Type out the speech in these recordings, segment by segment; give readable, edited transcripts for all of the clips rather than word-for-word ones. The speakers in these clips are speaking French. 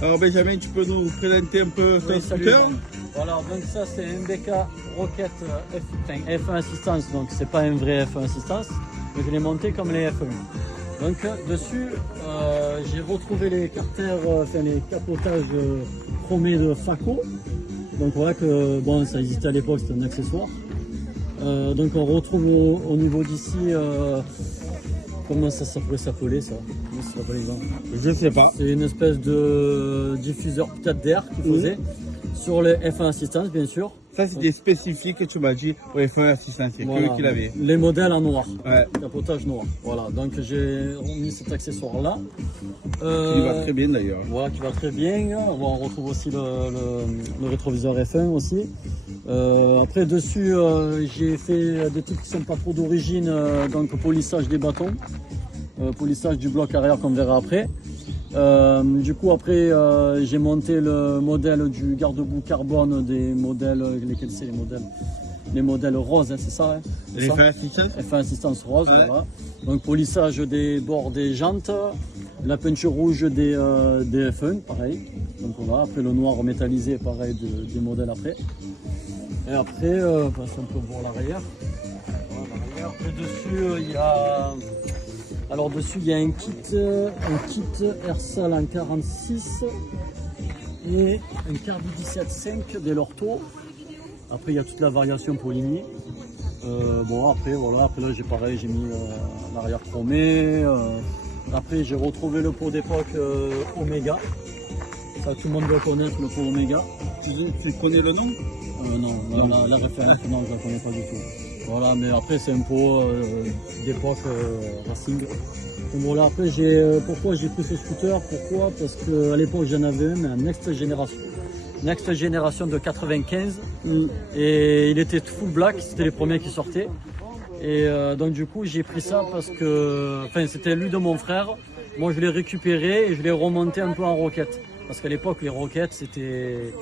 Alors Benjamin, tu peux nous présenter un peu ton scooter? Voilà, donc ça c'est un BK Rocket F1 Assistance, donc c'est pas un vrai F1 Assistance, mais je l'ai monté comme les F1. Donc dessus, j'ai retrouvé les carters, les capotages chromés de Faco. Donc voilà que bon, ça existait à l'époque, c'était un accessoire. Donc on retrouve au niveau d'ici, comment ça pourrait s'appeler ça? Comment ça s'appelle les gens? Je sais pas. C'est une espèce de diffuseur peut-être d'air qu'il faisait sur les F1 Assistance bien sûr. Ça c'était spécifique, tu m'as dit, au F1 Assistance, c'est Voilà. que qui l'avait. Les modèles en noir, Ouais. capotage noir. Voilà, donc j'ai remis cet accessoire là. Il va très bien d'ailleurs. Voilà, qui va très bien. On retrouve aussi le rétroviseur F1 aussi. Après dessus, j'ai fait des trucs qui sont pas trop d'origine, donc polissage des bâtons, polissage du bloc arrière qu'on verra après. Du coup après j'ai monté le modèle du garde-boue carbone des modèles, lesquels c'est les modèles roses, hein, c'est ça, hein, Les F1 Assistance? F1 Assistance rose, voilà. Donc polissage des bords des jantes, la peinture rouge des F1, pareil. Donc voilà, après le noir métallisé, pareil, des modèles après. Et après, on peut voir l'arrière. Voilà, après dessus, il y a... Alors dessus, il y a un kit Ersal en 46 et un Cardi 17.5 de l'ortho. Après, il y a toute la variation Poligny. Bon, après, voilà, après là, j'ai mis l'arrière chromé. Après, j'ai retrouvé le pot d'époque Omega. Ça, tout le monde doit connaître le pot Omega. Tu connais le nom? Non, la référence, non, je la connais pas du tout. Voilà, mais après, c'est un pot d'époque Racing. Donc voilà, après, pourquoi j'ai pris ce scooter? Pourquoi? Parce qu'à l'époque, j'en avais un, mais un Next Génération de 95. Et il était full black, c'était les premiers qui sortaient. Et donc du coup j'ai pris ça parce que c'était lui de mon frère. Moi je l'ai récupéré et je l'ai remonté un peu en roquette. Parce qu'à l'époque les roquettes c'était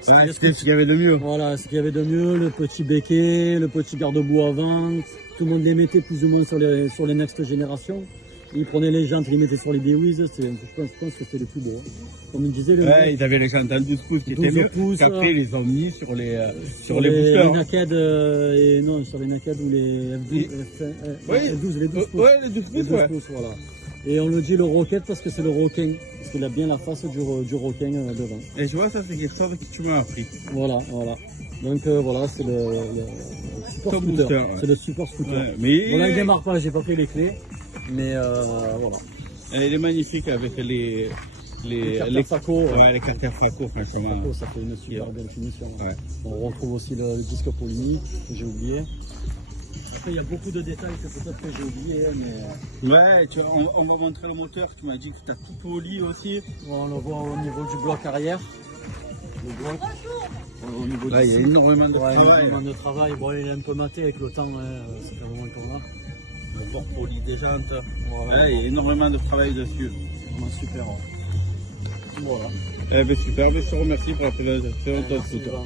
C'était ce qu'il y avait de mieux. Voilà, ce qu'il y avait de mieux, le petit béquet, le petit garde-boue avant. Tout le monde les mettait plus ou moins sur les Next Génération. Ils prenaient les jantes, ils les mettaient sur les B-Wiz, je pense que c'était le plus beau. Comme il disait, ils avaient les jantes en 12 pouces qui étaient mieux. Après, ils les ont mis sur les boosters. Les naked, sur les naked ou les F12, les 12 pouces. Ouais, les 12 pouces, les 12 pouces, voilà. Et on le dit le Rocket parce que c'est le requin, parce qu'il a bien la face du requin devant. Et je vois, ça c'est quelque chose que tu m'as appris. Voilà. Donc voilà, c'est le super scooter. C'est le super scooter. Ouais, mais... Voilà, il démarre pas, j'ai pas pris les clés. Mais voilà. Elle est magnifique avec les Faco. Les carters Faco, franchement. Faco, ça fait une super belle finition. Ouais. On retrouve aussi le disque Poligny, que j'ai oublié. Après, il y a beaucoup de détails que peut-être que j'ai oublié, mais... Ouais, tu vois, on va montrer le moteur, tu m'as dit que tu as tout poli aussi. On le voit au niveau du bloc arrière. Le bloc. Au niveau là, il y a énormément de travail. Énormément de travail. Bon, il est un peu maté avec le temps, hein, ça fait un moment qu'on l'a. Moteur poli des jantes. Voilà. Ouais, il y a énormément de travail dessus. Vraiment super. Voilà. Eh bien super, je te remercie pour la présentation de ton scooter.